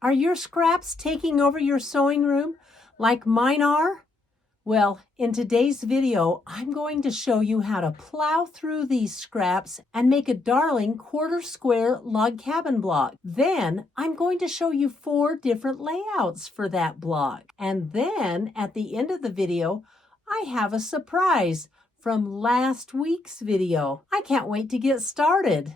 Are your scraps taking over your sewing room like mine are? Well, in today's video, I'm going to show you how to plow through these scraps and make a darling quarter square log cabin block. Then I'm going to show you 4 different layouts for that block. And then at the end of the video, I have a surprise from last week's video. I can't wait to get started.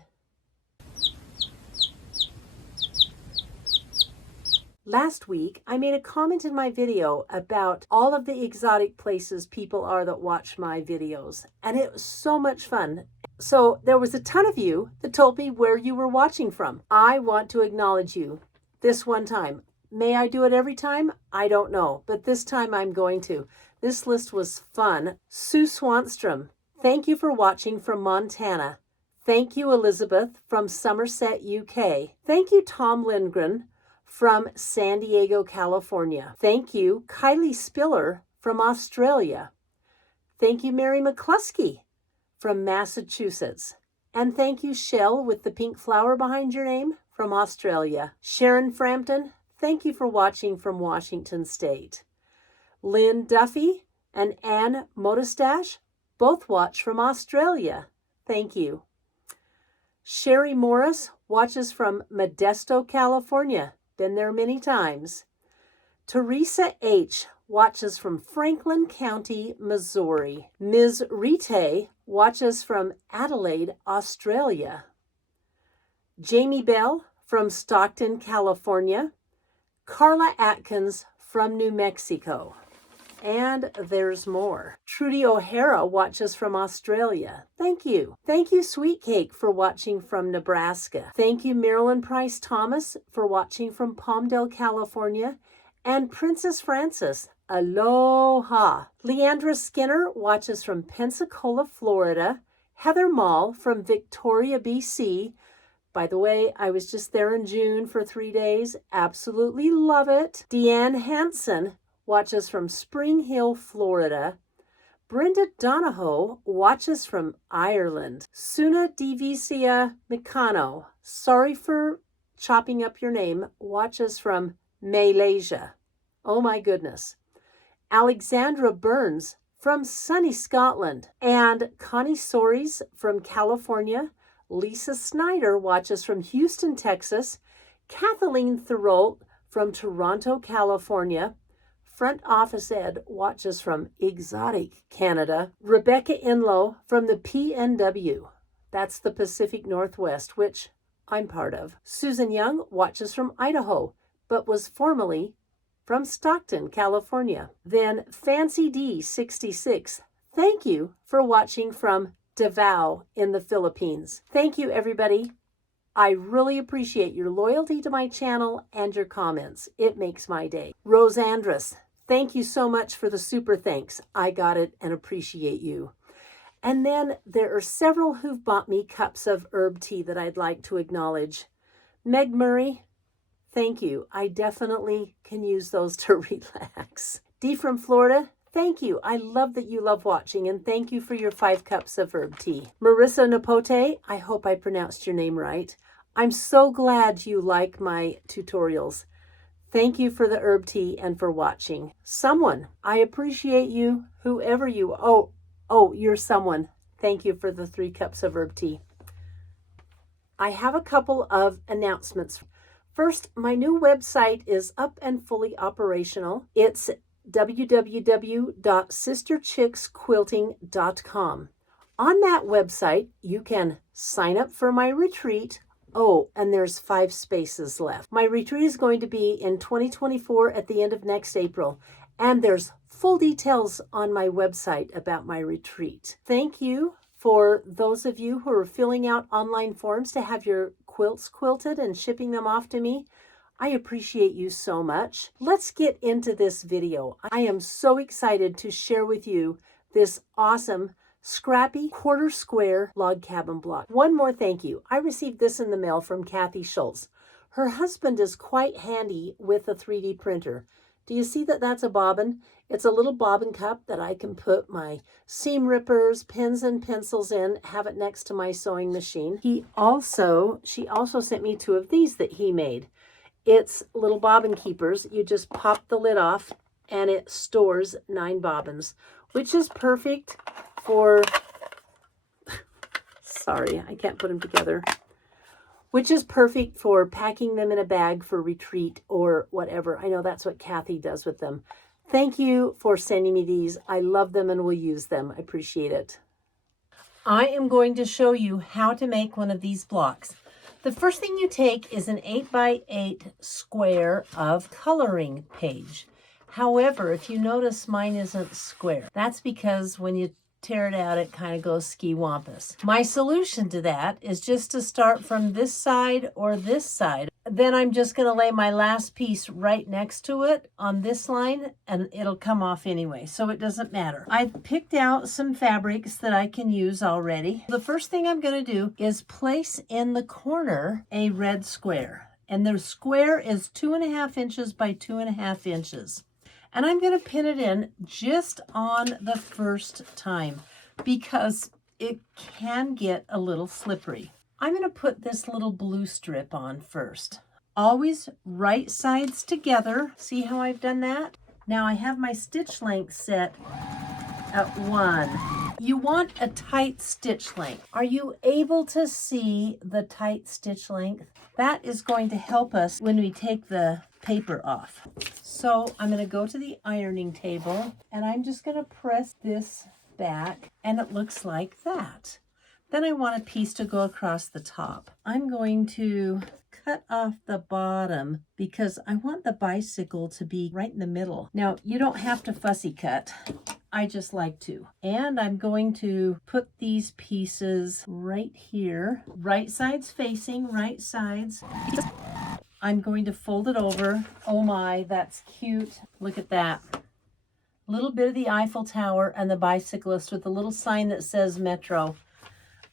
Last week, I made a comment in my video about all of the exotic places people are that watch my videos, and it was so much fun. So there was a ton of you that told me where you were watching from. I want to acknowledge you this one time. May I do it every time? I don't know, but this time I'm going to. This list was fun. Sue Swanstrom, thank you for watching from Montana. Thank you, Elizabeth, from Somerset, UK. Thank you, Tom Lindgren, from San Diego, California. Thank you, Kylie Spiller from Australia. Thank you, Mary McCluskey from Massachusetts. And thank you, Shell, with the pink flower behind your name, from Australia. Sharon Frampton, thank you for watching from Washington State. Lynn Duffy and Anne Motostache both watch from Australia. Thank you. Sherry Morris watches from Modesto, California. Been there many times. Teresa H. watches from Franklin County, Missouri. Ms. Rite watches from Adelaide, Australia. Jamie Bell from Stockton, California. Carla Atkins from New Mexico. And there's more. Trudy O'Hara watches from Australia. Thank you. Thank you, Sweet Cake, for watching from Nebraska. Thank you, Marilyn Price Thomas, for watching from Palmdale, California. And Princess Francis, aloha. Leandra Skinner watches from Pensacola, Florida. Heather Mall from Victoria, BC. By the way, I was just there in June for 3 days. Absolutely love it. Deanne Hansen watches from Spring Hill, Florida. Brenda Donahoe watches from Ireland. Suna Divicia Mikano, sorry for chopping up your name, watches from Malaysia. Oh my goodness. Alexandra Burns from sunny Scotland. And Connie Sories from California. Lisa Snyder watches from Houston, Texas. Kathleen Thorold from Toronto, California. Front Office Ed watches from exotic Canada. Rebecca Inlow from the PNW. That's the Pacific Northwest, which I'm part of. Susan Young watches from Idaho, but was formerly from Stockton, California. Then Fancy D66, thank you for watching from Davao in the Philippines. Thank you, everybody. I really appreciate your loyalty to my channel and your comments. It makes my day. Rose Andrus, thank you so much for the super thanks. I got it and appreciate you. And then there are several who've bought me cups of herb tea that I'd like to acknowledge. Meg Murray, thank you. I definitely can use those to relax. Dee from Florida, thank you. I love that you love watching, and thank you for your 5 cups of herb tea. Marissa Napote, I hope I pronounced your name right. I'm so glad you like my tutorials. Thank you for the herb tea and for watching. Someone, I appreciate you, whoever you are. Oh, you're someone. Thank you for the 3 cups of herb tea. I have a couple of announcements. First, my new website is up and fully operational. It's www.sisterchicksquilting.com. On that website, you can sign up for my retreat. Oh, and there's 5 spaces left. My retreat is going to be in 2024 at the end of next April, and there's full details on my website about my retreat. Thank you for those of you who are filling out online forms to have your quilts quilted and shipping them off to me. I appreciate you so much. Let's get into this video. I am so excited to share with you this awesome Scrappy quarter square log cabin block. One more thank you. I received this in the mail from Kathy Schultz. Her husband is quite handy with a 3D printer. Do you see that that's a bobbin? It's a little bobbin cup that I can put my seam rippers, pens and pencils in, have it next to my sewing machine. She also sent me 2 of these that he made. It's little bobbin keepers. You just pop the lid off and it stores 9 bobbins, which is perfect for, sorry, I can't put them together, which is perfect for packing them in a bag for retreat or whatever. I know that's what Kathy does with them. Thank you for sending me these. I love them and will use them. I appreciate it. I am going to show you how to make one of these blocks. The first thing you take is an 8x8 square of coloring page. However, if you notice, mine isn't square. That's because when you tear it out, it kind of goes ski-wampus. My solution to that is just to start from this side or this side. Then I'm just going to lay my last piece right next to it on this line, and it'll come off anyway, so it doesn't matter. I've picked out some fabrics that I can use already. The first thing I'm going to do is place in the corner a red square, and the square is 2.5 inches by 2.5 inches. And I'm going to pin it in just on the first time because it can get a little slippery. I'm going to put this little blue strip on first. Always right sides together. See how I've done that? Now I have my stitch length set at 1. You want a tight stitch length. Are you able to see the tight stitch length? That is going to help us when we take the paper off. So I'm going to go to the ironing table and I'm just going to press this back and it looks like that. Then I want a piece to go across the top. I'm going to cut off the bottom because I want the bicycle to be right in the middle. Now, you don't have to fussy cut. I just like to. And I'm going to put these pieces right here, right sides facing, right sides. I'm going to fold it over. Oh my, that's cute. Look at that. A little bit of the Eiffel Tower and the bicyclist with a little sign that says Metro.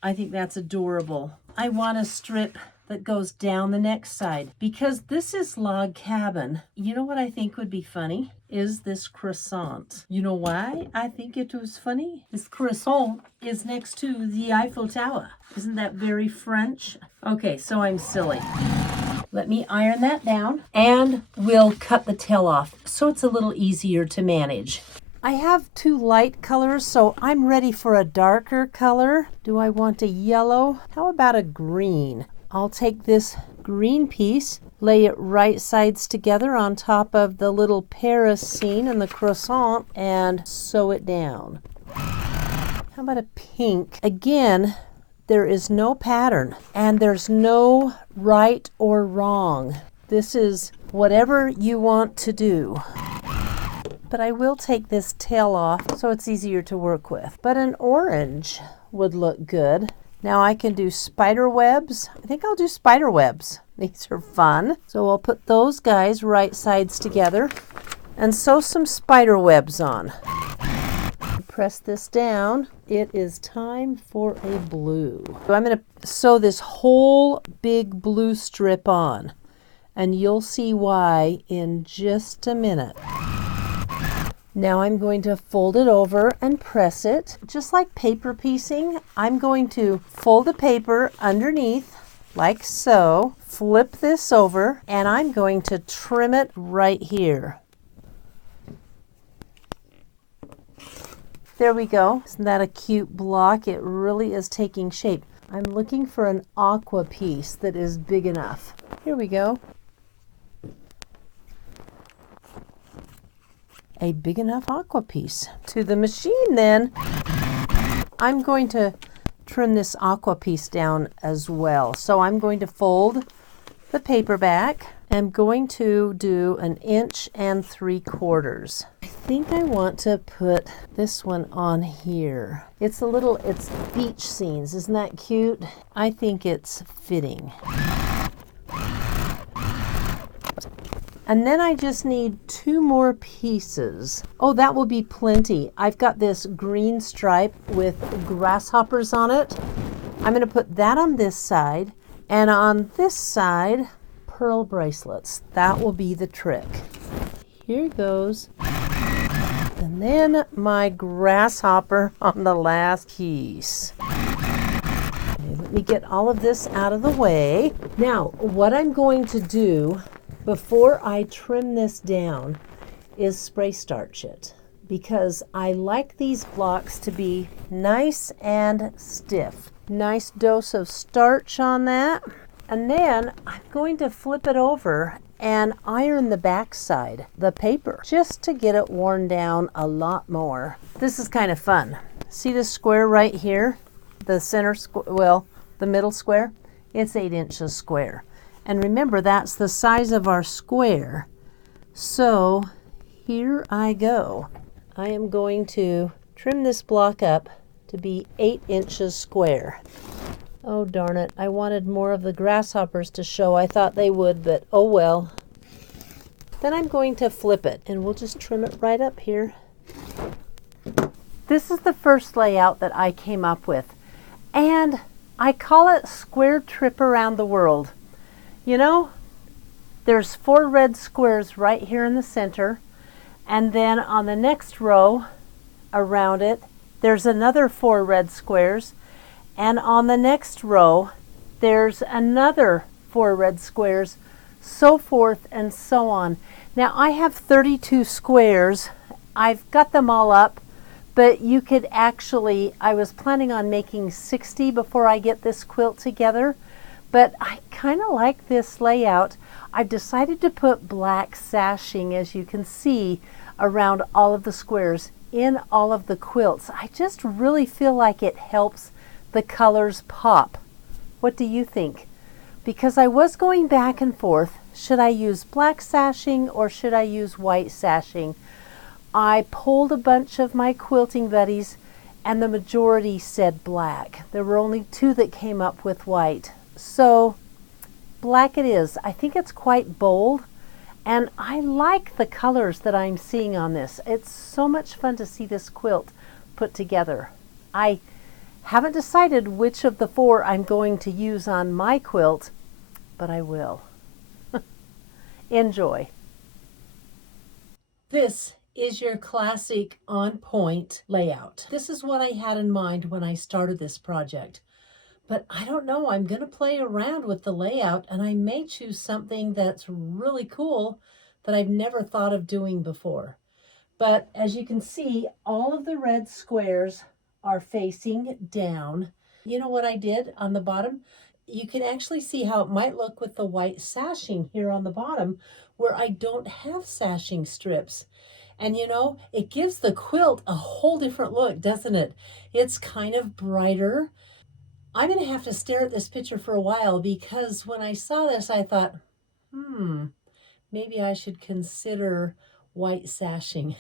I think that's adorable. I want a strip that goes down the next side because this is Log Cabin. You know what I think would be funny? Is this croissant. You know why I think it was funny? This croissant is next to the Eiffel Tower. Isn't that very French? Okay, so I'm silly. Let me iron that down and we'll cut the tail off so it's a little easier to manage. I have 2 light colors, so I'm ready for a darker color. Do I want a yellow? How about a green? I'll take this green piece, lay it right sides together on top of the little Paris scene and the croissant and sew it down. How about a pink? Again, there is no pattern and there's no right or wrong. This is whatever you want to do. But I will take this tail off so it's easier to work with. But an orange would look good. Now I can do spider webs. I think I'll do spider webs. These are fun. So I'll put those guys right sides together and sew some spider webs on. Press this down. It is time for a blue. So I'm going to sew this whole big blue strip on, and you'll see why in just a minute. Now I'm going to fold it over and press it. Just like paper piecing, I'm going to fold the paper underneath like so, flip this over, and I'm going to trim it right here. There we go. Isn't that a cute block? It really is taking shape. I'm looking for an aqua piece that is big enough. Here we go. A big enough aqua piece. To the machine then. I'm going to trim this aqua piece down as well. So I'm going to fold the paper back. I'm going to do 1 3/4 inches. I think I want to put this one on here. It's beach scenes. Isn't that cute? I think it's fitting. And then I just need 2 more pieces. Oh, that will be plenty. I've got this green stripe with grasshoppers on it. I'm going to put that on this side, and on this side, pearl bracelets. That will be the trick. Here goes. And then my grasshopper on the last piece. Okay, let me get all of this out of the way. Now, what I'm going to do before I trim this down is spray starch it, because I like these blocks to be nice and stiff. Nice dose of starch on that. And then I'm going to flip it over and iron the back side, the paper, just to get it worn down a lot more. This is kind of fun. See this square right here? The center, the middle square? It's 8 inches square. And remember, that's the size of our square. So here I go. I am going to trim this block up to be 8 inches square. Oh darn it, I wanted more of the grasshoppers to show. I thought they would, but oh well. Then I'm going to flip it, and we'll just trim it right up here. This is the first layout that I came up with, and I call it Square Trip Around the World. You know, there's 4 red squares right here in the center, and then on the next row around it, there's another 4 red squares, and on the next row, there's another 4 red squares, so forth and so on. Now I have 32 squares. I've got them all up, but you could actually, I was planning on making 60 before I get this quilt together, but I kind of like this layout. I've decided to put black sashing, as you can see, around all of the squares in all of the quilts. I just really feel like it helps the colors pop. What do you think? Because I was going back and forth, should I use black sashing or should I use white sashing? I polled a bunch of my quilting buddies and the majority said black. There were only 2 that came up with white. So black it is. I think it's quite bold, and I like the colors that I'm seeing on this. It's so much fun to see this quilt put together. I haven't decided which of the 4 I'm going to use on my quilt, but I will. Enjoy. This is your classic on point layout. This is what I had in mind when I started this project. But I don't know, I'm going to play around with the layout, and I may choose something that's really cool that I've never thought of doing before. But as you can see, all of the red squares are facing down. You know what I did on the bottom? You can actually see how it might look with the white sashing here on the bottom, where I don't have sashing strips. And you know, it gives the quilt a whole different look, doesn't it? It's kind of brighter. I'm going to have to stare at this picture for a while, because when I saw this, I thought, maybe I should consider white sashing.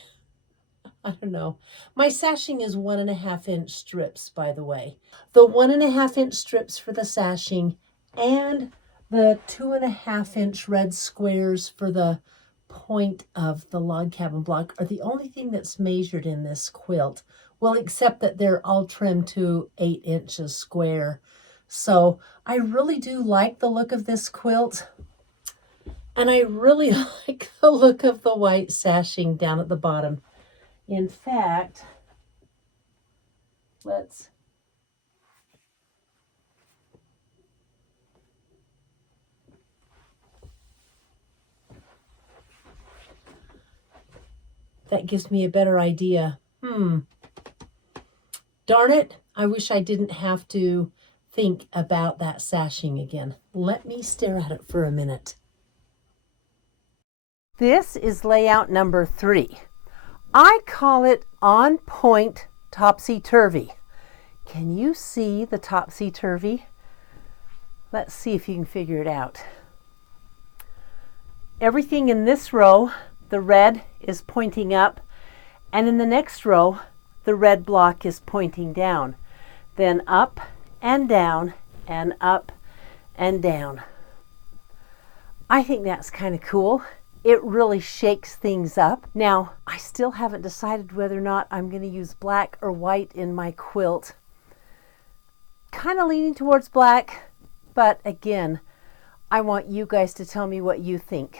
I don't know. My sashing is 1.5 inch strips, by the way. The 1.5 inch strips for the sashing and the 2.5 inch red squares for the point of the log cabin block are the only thing that's measured in this quilt. Well, except that they're all trimmed to 8 inches square. So I really do like the look of this quilt. And I really like the look of the white sashing down at the bottom. In fact, that gives me a better idea. Darn it, I wish I didn't have to think about that sashing again. Let me stare at it for a minute. This is layout number 3. I call it on point topsy-turvy. Can you see the topsy-turvy? Let's see if you can figure it out. Everything in this row, the red is pointing up, and in the next row, the red block is pointing down. Then up and down and up and down. I think that's kind of cool. It really shakes things up. Now, I still haven't decided whether or not I'm going to use black or white in my quilt. Kind of leaning towards black, but again, I want you guys to tell me what you think.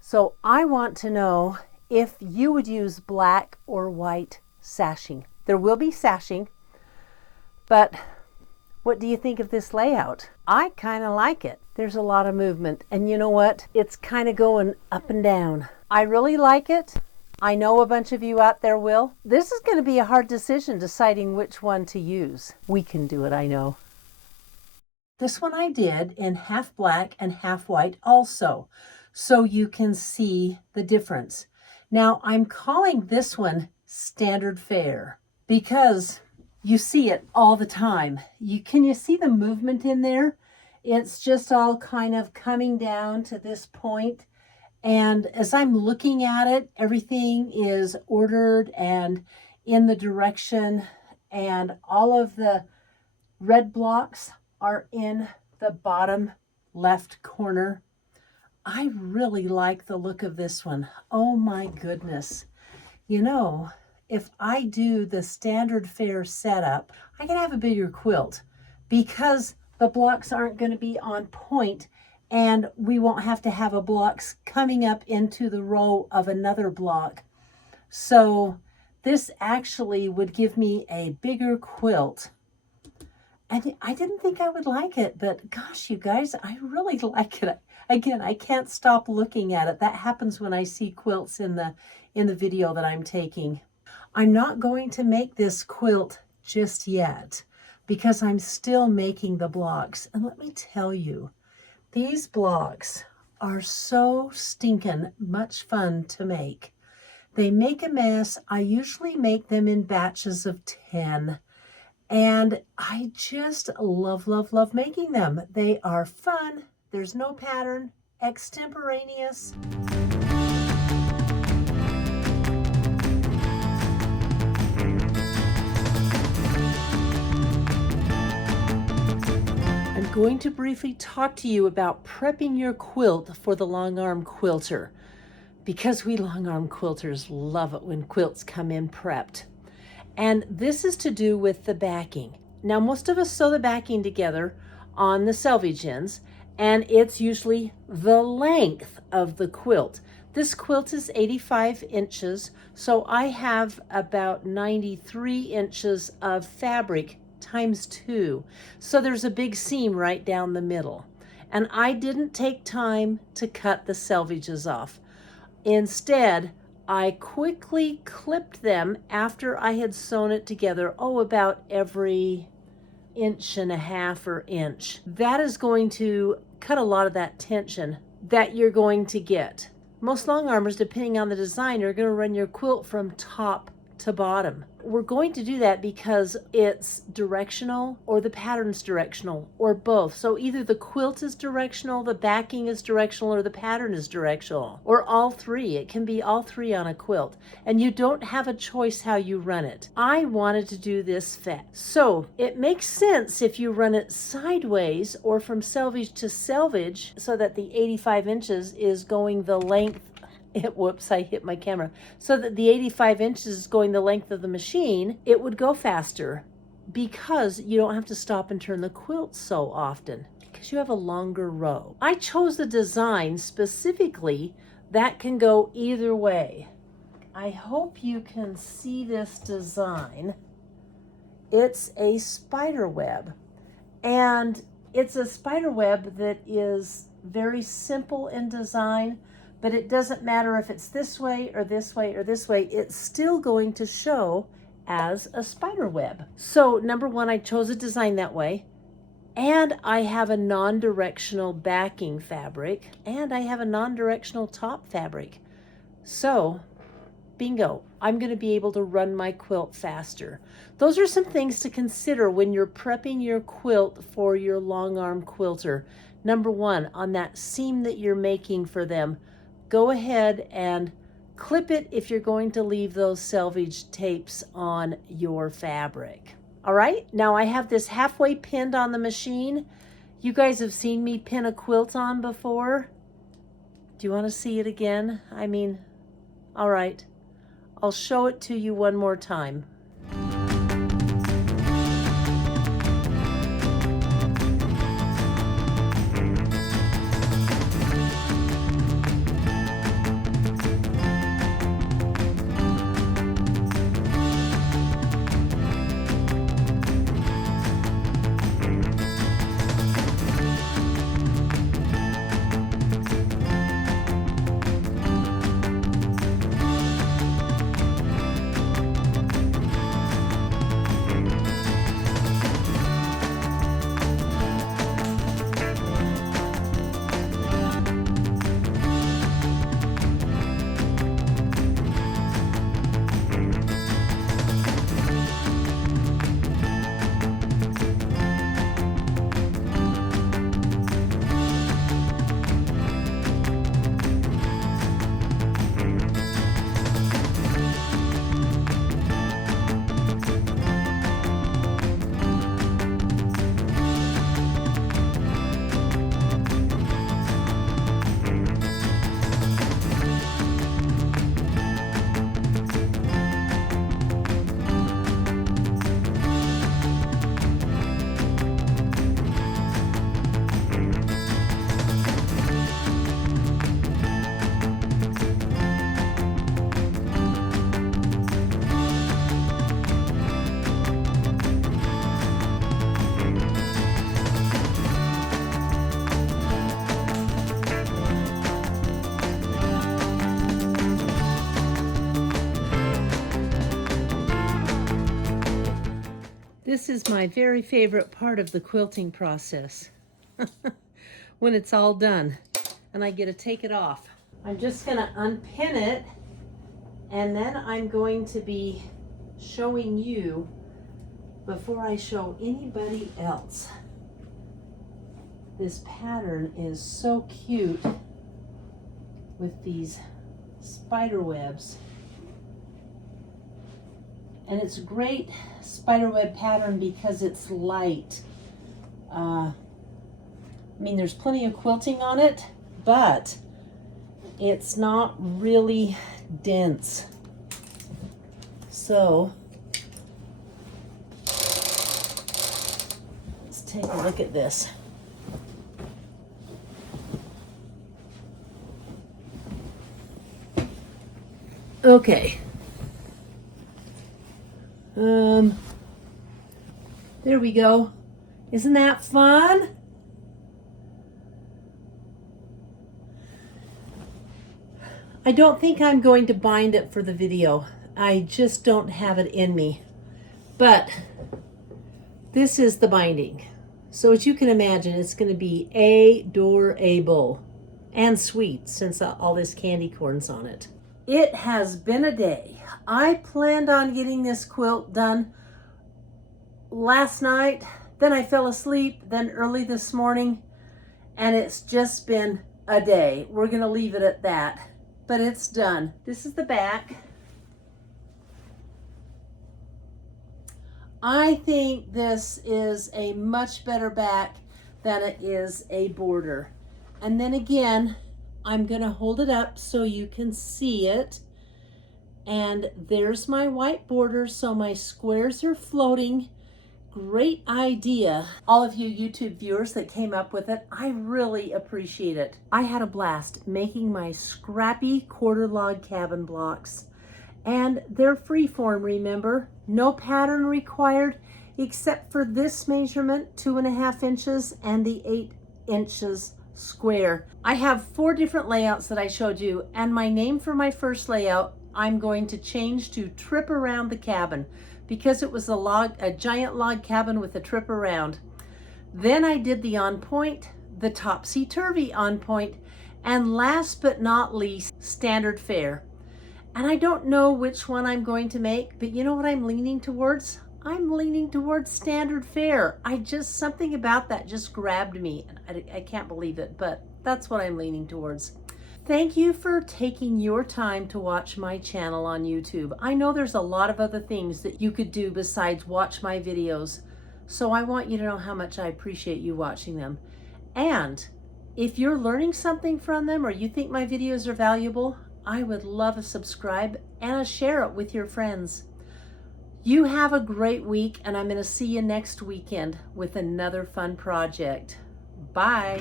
So I want to know if you would use black or white sashing. There will be sashing, but What do you think of this layout? I kind of like it. There's a lot of movement, and you know what? It's kind of going up and down. I really like it. I know a bunch of you out there will. This is going to be a hard decision deciding which one to use. We can do it, I know. This one I did in half black and half white also, so you can see the difference. Now I'm calling this one standard fare because you see it all the time. Can you see the movement in there? It's just all kind of coming down to this point. And as I'm looking at it, everything is ordered and in the direction, and all of the red blocks are in the bottom left corner. I really like the look of this one. Oh my goodness. You know, if I do the standard fare setup, I can have a bigger quilt because the blocks aren't going to be on point, and we won't have to have a blocks coming up into the row of another block. So this actually would give me a bigger quilt. And I didn't think I would like it, but gosh, you guys, I really like it. Again, I can't stop looking at it. That happens when I see quilts in the video that I'm taking. I'm not going to make this quilt just yet because I'm still making the blocks. And let me tell you, these blocks are so stinking much fun to make. They make a mess. I usually make them in batches of 10. And I just love, love, love making them. They are fun. There's no pattern, extemporaneous. I'm going to briefly talk to you about prepping your quilt for the long arm quilter, because we long arm quilters love it when quilts come in prepped. And this is to do with the backing. Now, most of us sew the backing together on the selvage ends, and it's usually the length of the quilt. This quilt is 85 inches, so I have about 93 inches of fabric times 2. So there's a big seam right down the middle. And I didn't take time to cut the selvages off. Instead, I quickly clipped them after I had sewn it together, about every 1.5 inches. That is going to cut a lot of that tension that you're going to get. Most long armors, depending on the design, are going to run your quilt from top to bottom. We're going to do that because it's directional, or the pattern's directional, or both. So either the quilt is directional, the backing is directional, or the pattern is directional, or all three. It can be all three on a quilt, and you don't have a choice how you run it. I wanted to do this fast, so it makes sense if you run it sideways or from selvage to selvage, so that the 85 inches is going the length. Whoops, I hit my camera. So that the 85 inches is going the length of the machine, it would go faster because you don't have to stop and turn the quilt so often because you have a longer row. I chose the design specifically that can go either way. I hope you can see this design. It's a spider web, and it's a spider web that is very simple in design. But it doesn't matter if it's this way or this way or this way, it's still going to show as a spider web. So number one, I chose a design that way, and I have a non-directional backing fabric, and I have a non-directional top fabric. So bingo, I'm going to be able to run my quilt faster. Those are some things to consider when you're prepping your quilt for your long arm quilter. Number one, on that seam that you're making for them, go ahead and clip it if you're going to leave those selvage tapes on your fabric. All right, now I have this halfway pinned on the machine. You guys have seen me pin a quilt on before. Do you want to see it again? All right, I'll show it to you one more time. This is my very favorite part of the quilting process. When it's all done and I get to take it off. I'm just going to unpin it, and then I'm going to be showing you before I show anybody else. This pattern is so cute with these spider webs. And it's a great spiderweb pattern because it's light. I mean, there's plenty of quilting on it, but it's not really dense. So let's take a look at this. Okay. There we go. Isn't that fun? I don't think I'm going to bind it for the video. I just don't have it in me. But this is the binding. So as you can imagine, it's going to be adorable and sweet since all this candy corn's on it. It has been a day. I planned on getting this quilt done last night, then I fell asleep, then early this morning, and it's just been a day. We're gonna leave it at that, but it's done. This is the back. I think this is a much better back than it is a border. And then again, I'm gonna hold it up so you can see it. And there's my white border, so my squares are floating. Great idea. All of you YouTube viewers that came up with it, I really appreciate it. I had a blast making my Scrappy quarter log cabin blocks. And they're freeform, remember? No pattern required except for this measurement, 2.5 inches, and the 8 inches square. I have 4 different layouts that I showed you, and my name for my first layout, I'm going to change to Trip Around the Cabin, because it was a giant log cabin with a trip around. Then I did the on point, the topsy-turvy on point, and last but not least, standard fare. And I don't know which one I'm going to make, but you know what I'm leaning towards? I'm leaning towards standard fare. Something about that just grabbed me. I can't believe it, but that's what I'm leaning towards. Thank you for taking your time to watch my channel on YouTube. I know there's a lot of other things that you could do besides watch my videos, so I want you to know how much I appreciate you watching them. And if you're learning something from them or you think my videos are valuable, I would love a subscribe and a share it with your friends. You have a great week, and I'm going to see you next weekend with another fun project. Bye.